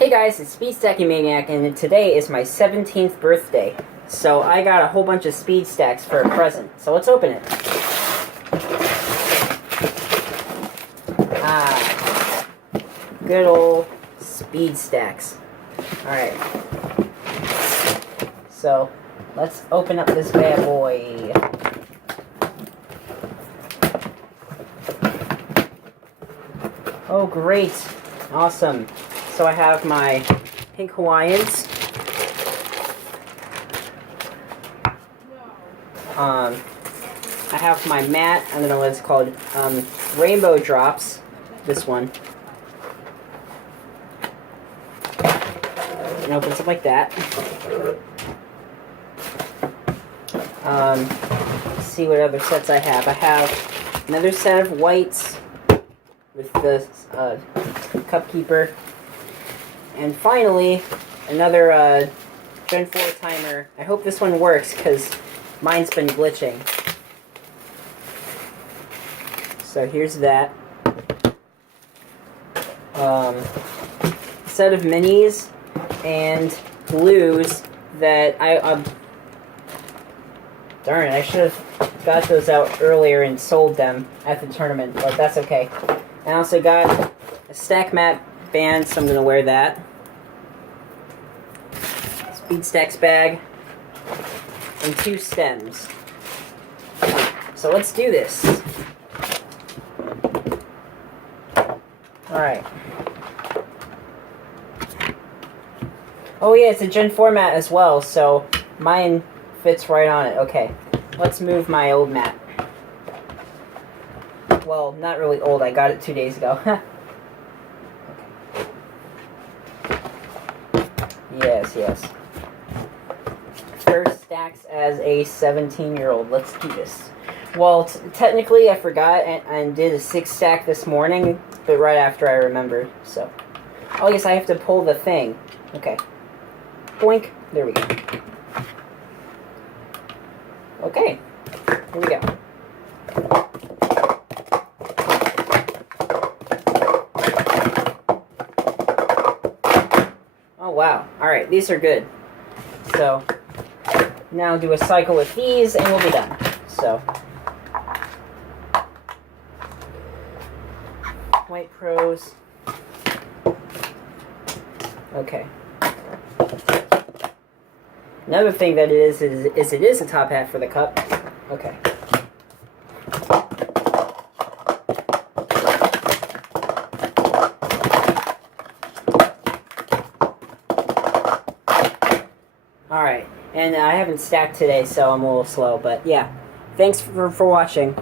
Hey guys, it's Speed Stacking Maniac, and today is my 17th birthday. So I got a whole bunch of speed stacks for a present. So let's open it. Good old speed stacks. Alright. So let's open up this bad boy. Oh great. Awesome. So I have my pink Hawaiians. I have my matte, I don't know what it's called, Rainbow Drops, this one. It opens up like that. Let's see what other sets I have. I have another set of whites with the Cupkeeper. And finally, another Gen 4 timer. I hope this one works, because mine's been glitching. So here's that. Set of minis and blues that darn it, I should have got those out earlier and sold them at the tournament, but that's okay. I also got a stack mat band, so I'm going to wear that. Speed stacks bag. And 2 stems. So let's do this. Alright. Oh yeah, it's a Gen 4 mat as well, so mine fits right on it. Okay, let's move my old mat. Well, not really old, I got it 2 days ago. Yes. First stacks as a 17-year-old. Let's do this. Well, technically I forgot and did a 6 stack this morning, but right after I remembered, so. Oh yes, I have to pull the thing. Okay. Boink. There we go. Okay. Here we go. Oh wow. Alright, these are good. So, now do a cycle with these and we'll be done. So, White Pros. Okay. Another thing that it is it is a top hat for the cup. Okay. Alright, and I haven't stacked today, so I'm a little slow, but yeah. Thanks for watching.